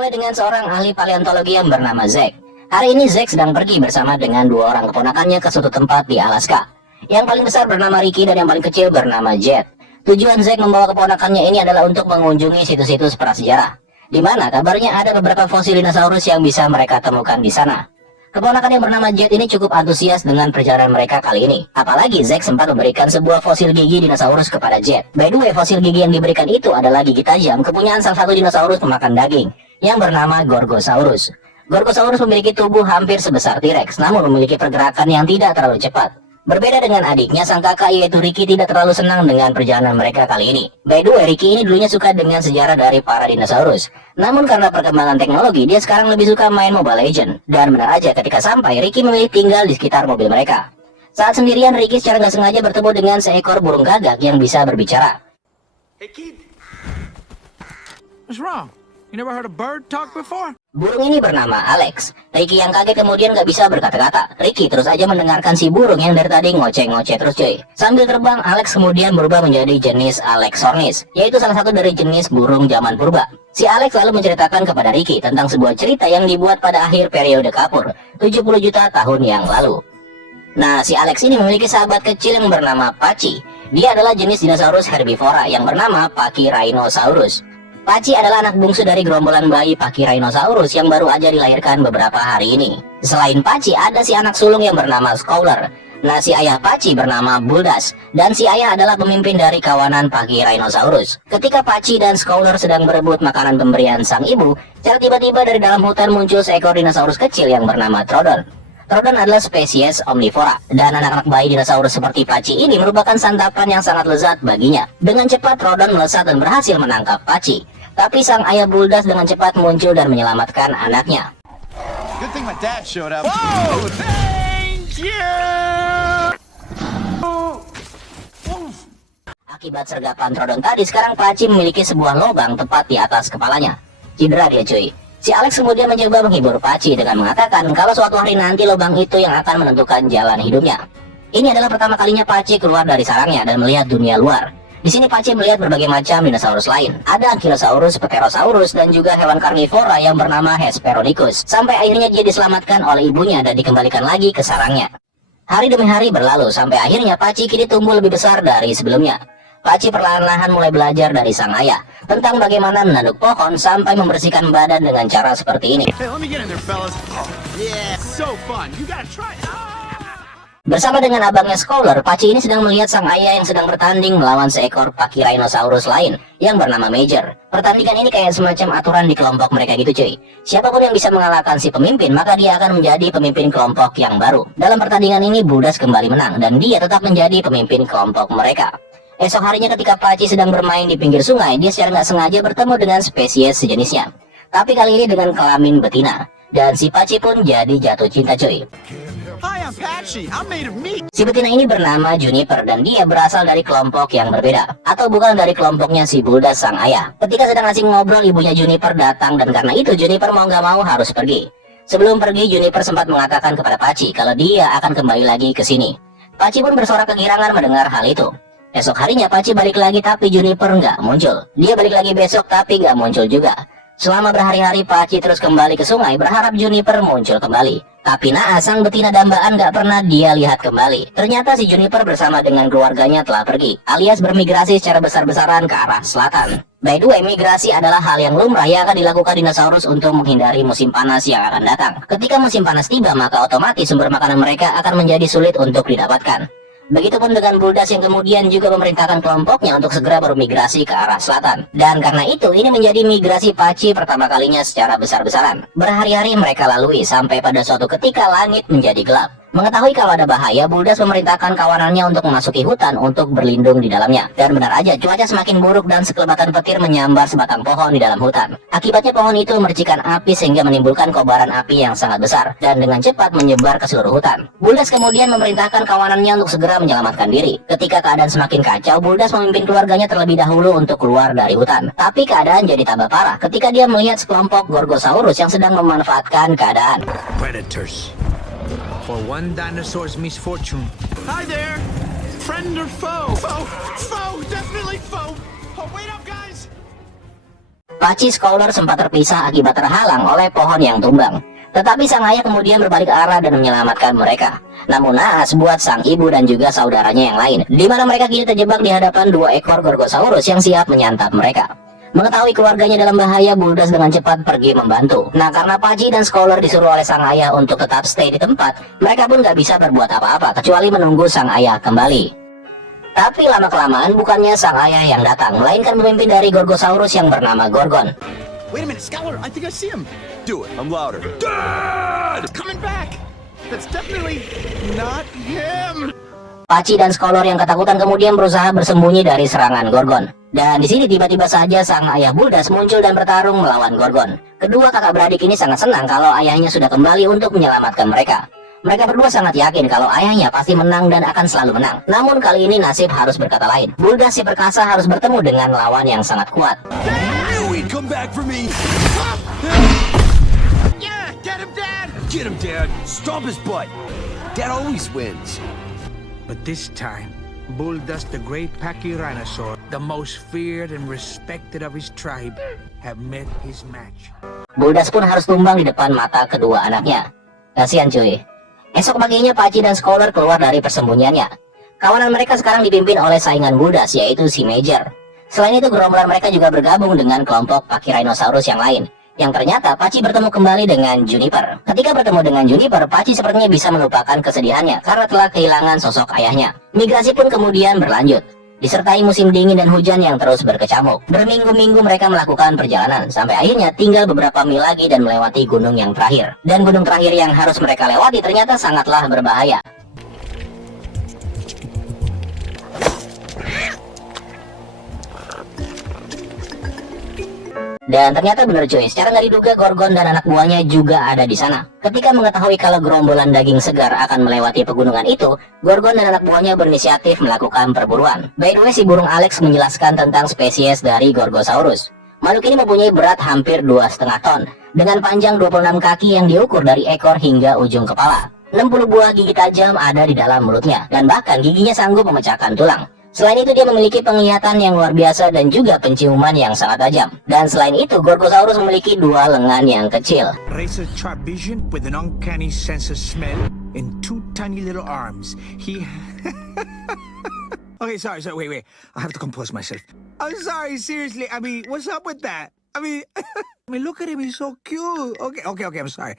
Dimulai dengan seorang ahli paleontologi yang bernama Zack. Hari ini Zack sedang pergi bersama dengan dua orang keponakannya ke suatu tempat di Alaska. Yang paling besar bernama Ricky dan yang paling kecil bernama Jet. Tujuan Zack membawa keponakannya ini adalah untuk mengunjungi situs-situs prasejarah, di mana kabarnya ada beberapa fosil dinosaurus yang bisa mereka temukan di sana. Keponakan yang bernama Jet ini cukup antusias dengan perjalanan mereka kali ini. Apalagi Zack sempat memberikan sebuah fosil gigi dinosaurus kepada Jet. By the way, fosil gigi yang diberikan itu adalah gigi tajam kepunyaan salah satu dinosaurus pemakan daging yang bernama Gorgosaurus. Gorgosaurus memiliki tubuh hampir sebesar T-Rex, namun memiliki pergerakan yang tidak terlalu cepat. Berbeda dengan adiknya, sang kakak yaitu Ricky tidak terlalu senang dengan perjalanan mereka kali ini. By the way, Ricky ini dulunya suka dengan sejarah dari para dinosaurus. Namun karena perkembangan teknologi, dia sekarang lebih suka main Mobile Legends. Dan benar aja ketika sampai, Ricky memilih tinggal di sekitar mobil mereka. Saat sendirian, Ricky secara nggak sengaja bertemu dengan seekor burung gagak yang bisa berbicara. Hey kid, what's wrong? You never heard a bird talk before? Burung ini bernama Alex. Ricky yang kaget kemudian gak bisa berkata-kata. Ricky terus aja mendengarkan si burung yang dari tadi ngoceh-ngoceh terus cuy. Sambil terbang, Alex kemudian berubah menjadi jenis Alexornis, yaitu salah satu dari jenis burung zaman purba. Si Alex lalu menceritakan kepada Ricky tentang sebuah cerita yang dibuat pada akhir periode Kapur, 70 juta tahun yang lalu. Nah, si Alex ini memiliki sahabat kecil yang bernama Pachi. Dia adalah jenis dinosaurus herbivora yang bernama Pachyrhinosaurus. Pachi adalah anak bungsu dari gerombolan bayi Pachyrhinosaurus yang baru aja dilahirkan beberapa hari ini. Selain Pachi, ada si anak sulung yang bernama Scholar. Nah, si ayah Pachi bernama Buldas, dan si ayah adalah pemimpin dari kawanan Pachyrhinosaurus. Ketika Pachi dan Scholar sedang berebut makanan pemberian sang ibu, secara tiba-tiba dari dalam hutan muncul seekor dinosaurus kecil yang bernama Troodon. Troodon adalah spesies omnivora, dan anak-anak bayi dinosaurus seperti Pachi ini merupakan santapan yang sangat lezat baginya. Dengan cepat Troodon melesat dan berhasil menangkap Pachi. Tapi sang ayah Buldas dengan cepat muncul dan menyelamatkan anaknya. Good thing my dad showed up. Whoa, thank you. Akibat sergapan Troodon tadi, sekarang Pachi memiliki sebuah lubang tepat di atas kepalanya. Cedera dia cuy. Si Alex kemudian mencoba menghibur Pachi dengan mengatakan kalau suatu hari nanti lubang itu yang akan menentukan jalan hidupnya. Ini adalah pertama kalinya Pachi keluar dari sarangnya dan melihat dunia luar. Di sini Pachi melihat berbagai macam dinosaurus lain. Ada Ankylosaurus, Pterosaurus, dan juga hewan karnivora yang bernama Hesperonychus. Sampai akhirnya dia diselamatkan oleh ibunya dan dikembalikan lagi ke sarangnya. Hari demi hari berlalu sampai akhirnya Pachi kini tumbuh lebih besar dari sebelumnya. Pachi perlahan-lahan mulai belajar dari sang ayah tentang bagaimana menanduk pohon sampai membersihkan badan dengan cara seperti ini. Hey, let me get in there, fellas. Yeah, so fun. You gotta try it. Bersama dengan abangnya Scholar, Pachi ini sedang melihat sang ayah yang sedang bertanding melawan seekor Pachyrhinosaurus lain yang bernama Major. Pertandingan ini kayak semacam aturan di kelompok mereka gitu cuy. Siapapun yang bisa mengalahkan si pemimpin, maka dia akan menjadi pemimpin kelompok yang baru. Dalam pertandingan ini, Buldas kembali menang dan dia tetap menjadi pemimpin kelompok mereka. Esok harinya ketika Pachi sedang bermain di pinggir sungai, dia secara nggak sengaja bertemu dengan spesies sejenisnya. Tapi kali ini dengan kelamin betina. Dan si Pachi pun jadi jatuh cinta cuy. Hi, I'm Patchy. I'm made of meat. Si betina ini bernama Juniper dan dia berasal dari kelompok yang berbeda. Atau bukan dari kelompoknya si Buldas sang ayah. Ketika sedang asing ngobrol, ibunya Juniper datang dan karena itu Juniper mau nggak mau harus pergi. Sebelum pergi, Juniper sempat mengatakan kepada Pachi kalau dia akan kembali lagi ke sini. Pachi pun bersorak kegirangan mendengar hal itu. Esok harinya Pachi balik lagi tapi Juniper nggak muncul. Dia balik lagi besok tapi nggak muncul juga. Selama berhari-hari Pachi terus kembali ke sungai berharap Juniper muncul kembali. Tapi naas sang betina dambaan gak pernah dia lihat kembali. Ternyata si Juniper bersama dengan keluarganya telah pergi, alias bermigrasi secara besar-besaran ke arah selatan. By the way, migrasi adalah hal yang lumrah yang akan dilakukan dinosaurus untuk menghindari musim panas yang akan datang. Ketika musim panas tiba, maka otomatis sumber makanan mereka akan menjadi sulit untuk didapatkan. Begitupun dengan Buldas yang kemudian juga memerintahkan kelompoknya untuk segera bermigrasi ke arah selatan. Dan karena itu, ini menjadi migrasi Pachi pertama kalinya secara besar-besaran. Berhari-hari mereka lalui sampai pada suatu ketika langit menjadi gelap. Mengetahui kalau ada bahaya, Buldas memerintahkan kawanannya untuk memasuki hutan untuk berlindung di dalamnya. Dan benar aja, cuaca semakin buruk dan sekelebatan petir menyambar sebatang pohon di dalam hutan. Akibatnya pohon itu memercikan api sehingga menimbulkan kobaran api yang sangat besar dan dengan cepat menyebar ke seluruh hutan. Buldas kemudian memerintahkan kawanannya untuk segera menyelamatkan diri. Ketika keadaan semakin kacau, Buldas memimpin keluarganya terlebih dahulu untuk keluar dari hutan. Tapi keadaan jadi tambah parah ketika dia melihat sekelompok Gorgosaurus yang sedang memanfaatkan keadaan. Predators. For one dinosaur's misfortune. Hi there. Friend or foe? Foe. Foe. Definitely foe. Oh, wait up, guys. Pachi Scholar sempat terpisah akibat terhalang oleh pohon yang tumbang. Tetapi sang ayah kemudian berbalik arah dan menyelamatkan mereka. Namun naas buat sang ibu dan juga saudaranya yang lain, di mana mereka kini terjebak di hadapan 2 ekor Gorgosaurus yang siap menyantap mereka. Mengetahui keluarganya dalam bahaya, Buldas dengan cepat pergi membantu. Nah, karena Pachi dan Scholar disuruh oleh sang ayah untuk tetap stay di tempat, mereka pun gak bisa berbuat apa-apa kecuali menunggu sang ayah kembali. Tapi lama-kelamaan bukannya sang ayah yang datang, melainkan pemimpin dari Gorgosaurus yang bernama Gorgon. Wait a minute, Scholar, I think I see him. Do it. I'm louder. It's coming back. That's definitely not him. Pachi dan Scholar yang ketakutan kemudian berusaha bersembunyi dari serangan Gorgon. Dan di sini tiba-tiba saja sang ayah Buldas muncul dan bertarung melawan Gorgon. Kedua kakak beradik ini sangat senang kalau ayahnya sudah kembali untuk menyelamatkan mereka. Mereka berdua sangat yakin kalau ayahnya pasti menang dan akan selalu menang. Namun kali ini nasib harus berkata lain. Buldas si perkasa harus bertemu dengan lawan yang sangat kuat. Come back for me. Yeah, get him, Dad. Get him, Dad. Stomp his butt. Dad always wins. But this time, Buldas the great Pachyrhinosaur, the most feared and respected of his tribe, have met his match. Buldas pun harus tumbang di depan mata kedua anaknya. Kasihan cuy. Esok paginya Pachi dan Scholar keluar dari persembunyiannya. Kawanan mereka sekarang dipimpin oleh saingan Buldas, yaitu si Major. Selain itu gerombolan mereka juga bergabung dengan kelompok Pachyrhinosaurus yang lain. Yang ternyata Pachi bertemu kembali dengan Juniper. Ketika bertemu dengan Juniper, Pachi sepertinya bisa melupakan kesedihannya karena telah kehilangan sosok ayahnya. Migrasi pun kemudian berlanjut, disertai musim dingin dan hujan yang terus berkecamuk. Berminggu-minggu mereka melakukan perjalanan, sampai akhirnya tinggal beberapa mil lagi dan melewati gunung yang terakhir. Dan gunung terakhir yang harus mereka lewati ternyata sangatlah berbahaya. Dan ternyata benar cuy, secara nggak diduga Gorgon dan anak buahnya juga ada di sana. Ketika mengetahui kalau gerombolan daging segar akan melewati pegunungan itu, Gorgon dan anak buahnya berinisiatif melakukan perburuan. By the way, si burung Alex menjelaskan tentang spesies dari Gorgosaurus. Makhluk ini mempunyai berat hampir 2,5 ton, dengan panjang 26 kaki yang diukur dari ekor hingga ujung kepala. 60 buah gigi tajam ada di dalam mulutnya, dan bahkan giginya sanggup memecahkan tulang. Selain itu dia memiliki penglihatan yang luar biasa dan juga penciuman yang sangat tajam. Dan selain itu Gorgosaurus memiliki 2 lengan yang kecil. Razor-sharp vision with an uncanny sense of smell and 2 tiny little arms. He... Okay, sorry, wait. I have to compose myself. I'm sorry, seriously. I mean, what's up with that? I mean, look at him, he's so cute. Okay, I'm sorry.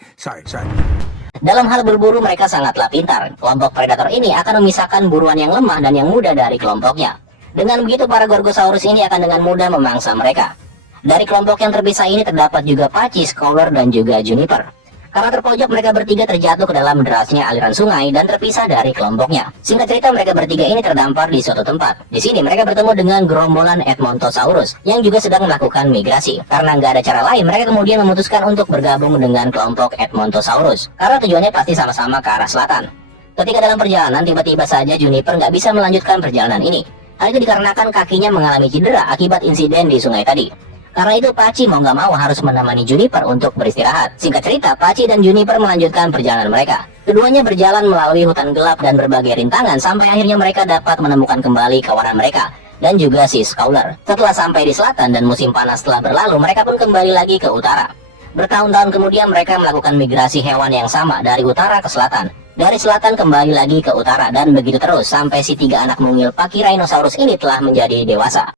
Dalam hal berburu mereka sangatlah pintar. Kelompok predator ini akan memisahkan buruan yang lemah dan yang muda dari kelompoknya. Dengan begitu para Gorgosaurus ini akan dengan mudah memangsa mereka. Dari kelompok yang terpisah ini terdapat juga Pachi, Scholar, dan juga Juniper. Karena terpojok mereka bertiga terjatuh ke dalam derasnya aliran sungai dan terpisah dari kelompoknya. Singkat cerita mereka bertiga ini terdampar di suatu tempat. Di sini mereka bertemu dengan gerombolan Edmontosaurus yang juga sedang melakukan migrasi. Karena nggak ada cara lain, mereka kemudian memutuskan untuk bergabung dengan kelompok Edmontosaurus. Karena tujuannya pasti sama-sama ke arah selatan. Ketika dalam perjalanan, tiba-tiba saja Juniper nggak bisa melanjutkan perjalanan ini. Hal itu dikarenakan kakinya mengalami cedera akibat insiden di sungai tadi. Karena itu Pachi mau nggak mau harus menemani Juniper untuk beristirahat. Singkat cerita, Pachi dan Juniper melanjutkan perjalanan mereka. Keduanya berjalan melalui hutan gelap dan berbagai rintangan sampai akhirnya mereka dapat menemukan kembali kawanan mereka dan juga si Scholar. Setelah sampai di selatan dan musim panas telah berlalu, mereka pun kembali lagi ke utara. Bertahun-tahun kemudian mereka melakukan migrasi hewan yang sama dari utara ke selatan. Dari selatan kembali lagi ke utara dan begitu terus sampai si 3 anak mungil Pachyrhinosaurus ini telah menjadi dewasa.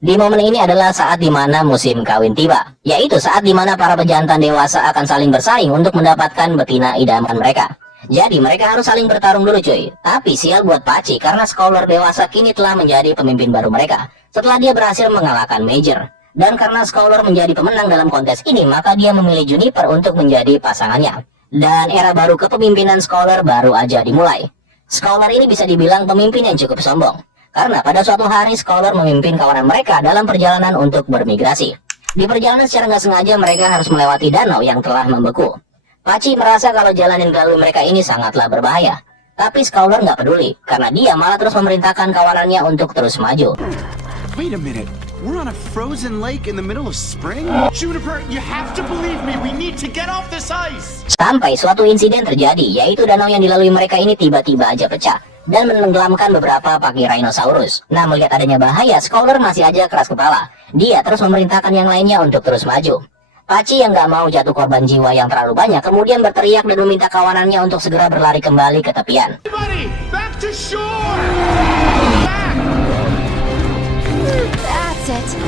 Di momen ini adalah saat dimana musim kawin tiba, yaitu saat dimana para pejantan dewasa akan saling bersaing untuk mendapatkan betina idaman mereka. Jadi mereka harus saling bertarung dulu cuy. Tapi sial buat Pachi karena Scholar dewasa kini telah menjadi pemimpin baru mereka setelah dia berhasil mengalahkan Major. Dan karena Scholar menjadi pemenang dalam kontes ini, maka dia memilih Juniper untuk menjadi pasangannya. Dan era baru kepemimpinan Scholar baru aja dimulai. Scholar ini bisa dibilang pemimpin yang cukup sombong. Karena pada suatu hari Scholar memimpin kawanan mereka dalam perjalanan untuk bermigrasi. Di perjalanan secara nggak sengaja mereka harus melewati danau yang telah membeku. Pachi merasa kalau jalanin galui mereka ini sangatlah berbahaya. Tapi Scholar nggak peduli, karena dia malah terus memerintahkan kawanannya untuk terus maju. Wait a minute. We're on a frozen lake in the middle of spring? Juniper, you have to believe me. We need to get off this ice. Sampai suatu insiden terjadi, yaitu danau yang dilalui mereka ini tiba-tiba aja pecah dan menenggelamkan beberapa Pachyrhinosaurus. Nah, melihat adanya bahaya, Scholar masih aja keras kepala. Dia terus memerintahkan yang lainnya untuk terus maju. Pachi yang gak mau jatuh korban jiwa yang terlalu banyak kemudian berteriak dan meminta kawanannya untuk segera berlari kembali ke tepian. Everybody, back to shore. Back. That's it.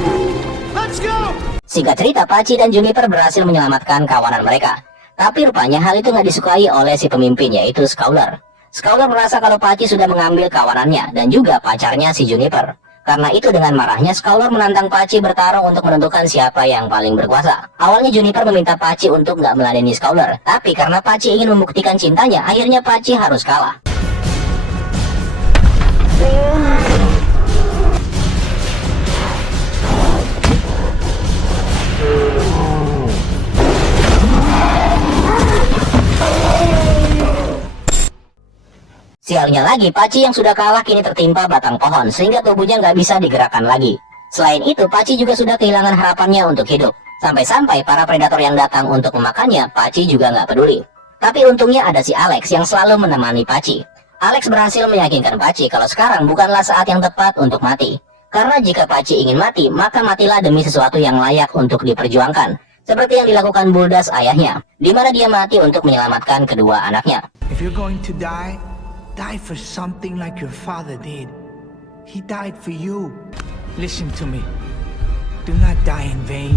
Let's go. Singkat cerita, Pachi dan Juniper berhasil menyelamatkan kawanan mereka. Tapi rupanya hal itu nggak disukai oleh si pemimpin, yaitu Scholar. Scholar merasa kalau Pachi sudah mengambil kawanannya dan juga pacarnya si Juniper. Karena itu dengan marahnya Scholar menantang Pachi bertarung untuk menentukan siapa yang paling berkuasa. Awalnya Juniper meminta Pachi untuk nggak meladeni Scholar, tapi karena Pachi ingin membuktikan cintanya, akhirnya Pachi harus kalah. Sialnya lagi, Pachi yang sudah kalah kini tertimpa batang pohon sehingga tubuhnya nggak bisa digerakkan lagi. Selain itu, Pachi juga sudah kehilangan harapannya untuk hidup. Sampai-sampai para predator yang datang untuk memakannya, Pachi juga nggak peduli. Tapi untungnya ada si Alex yang selalu menemani Pachi. Alex berhasil meyakinkan Pachi kalau sekarang bukanlah saat yang tepat untuk mati. Karena jika Pachi ingin mati, maka matilah demi sesuatu yang layak untuk diperjuangkan. Seperti yang dilakukan Buldas ayahnya, di mana dia mati untuk menyelamatkan kedua anaknya. If you're going to die, die for something like your father did. He died for you. Listen to me. Do not die in vain.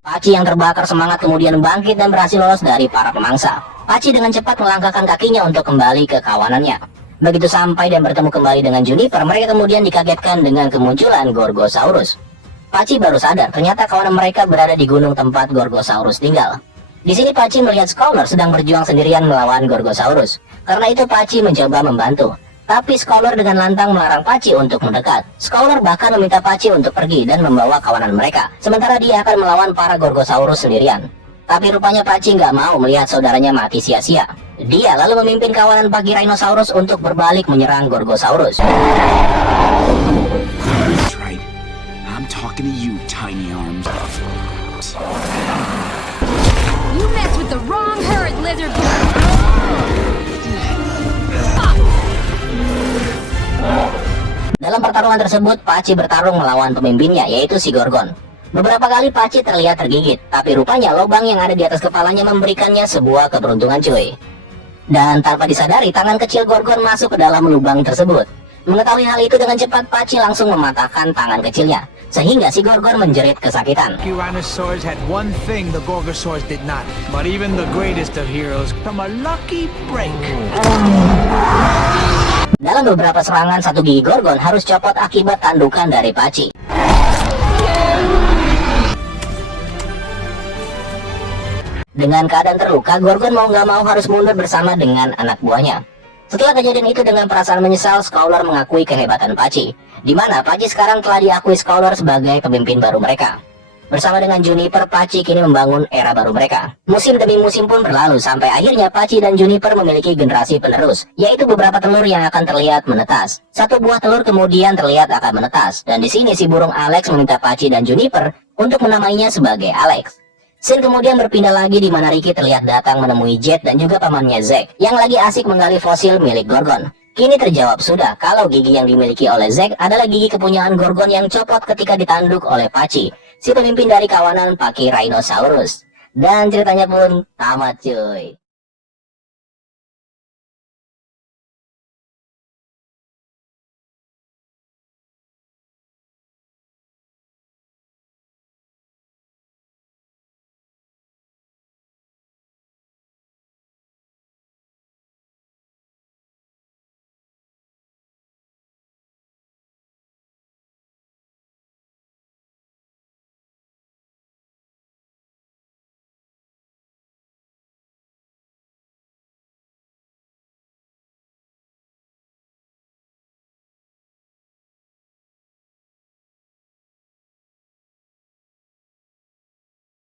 Pachi yang terbakar semangat kemudian bangkit dan berhasil lolos dari para pemangsa. Pachi dengan cepat melangkahkan kakinya untuk kembali ke kawanannya. Begitu sampai dan bertemu kembali dengan Juniper, mereka kemudian dikagetkan dengan kemunculan Gorgosaurus. Pachi baru sadar ternyata kawanan mereka berada di gunung tempat Gorgosaurus tinggal. Di sini Pachi melihat Scholar sedang berjuang sendirian melawan Gorgosaurus. Karena itu Pachi mencoba membantu. Tapi Scholar dengan lantang melarang Pachi untuk mendekat. Scholar bahkan meminta Pachi untuk pergi dan membawa kawanan mereka. Sementara dia akan melawan para Gorgosaurus sendirian. Tapi rupanya Pachi nggak mau melihat saudaranya mati sia-sia. Dia lalu memimpin kawanan Pachyrhinosaurus untuk berbalik menyerang Gorgosaurus. That's right. I'm talking to you, tiny arms. You messed with the wrong herd, lizard. Dalam pertarungan tersebut, Pachi bertarung melawan pemimpinnya, yaitu si Gorgon. Beberapa kali Pachi terlihat tergigit, tapi rupanya lubang yang ada di atas kepalanya memberikannya sebuah keberuntungan cuy. Dan tanpa disadari, tangan kecil Gorgon masuk ke dalam lubang tersebut. Mengetahui hal itu dengan cepat, Pachi langsung mematahkan tangan kecilnya, sehingga si Gorgon menjerit kesakitan. Tyrannosaurs had one thing the Gorgosaurs did not. But even the greatest of heroes from a lucky break. Dalam beberapa serangan, satu gigi Gorgon harus copot akibat tandukan dari Pachi. Dengan keadaan terluka, Gorgon mau nggak mau harus mundur bersama dengan anak buahnya. Setelah kejadian itu dengan perasaan menyesal, Scholar mengakui kehebatan Pachi, di mana Pachi sekarang telah diakui Scholar sebagai pemimpin baru mereka. Bersama dengan Juniper, Pachi kini membangun era baru mereka. Musim demi musim pun berlalu sampai akhirnya Pachi dan Juniper memiliki generasi penerus, yaitu beberapa telur yang akan terlihat menetas. Satu buah telur kemudian terlihat akan menetas, dan di sini si burung Alex meminta Pachi dan Juniper untuk menamainya sebagai Alex. Scene kemudian berpindah lagi di mana Ricky terlihat datang menemui Jet dan juga pamannya Zack yang lagi asik menggali fosil milik Gorgon. Kini terjawab sudah kalau gigi yang dimiliki oleh Zack adalah gigi kepunyaan Gorgon yang copot ketika ditanduk oleh Pachi, si pemimpin dari kawanan Pachyrhinosaurus. Dan ceritanya pun tamat cuy.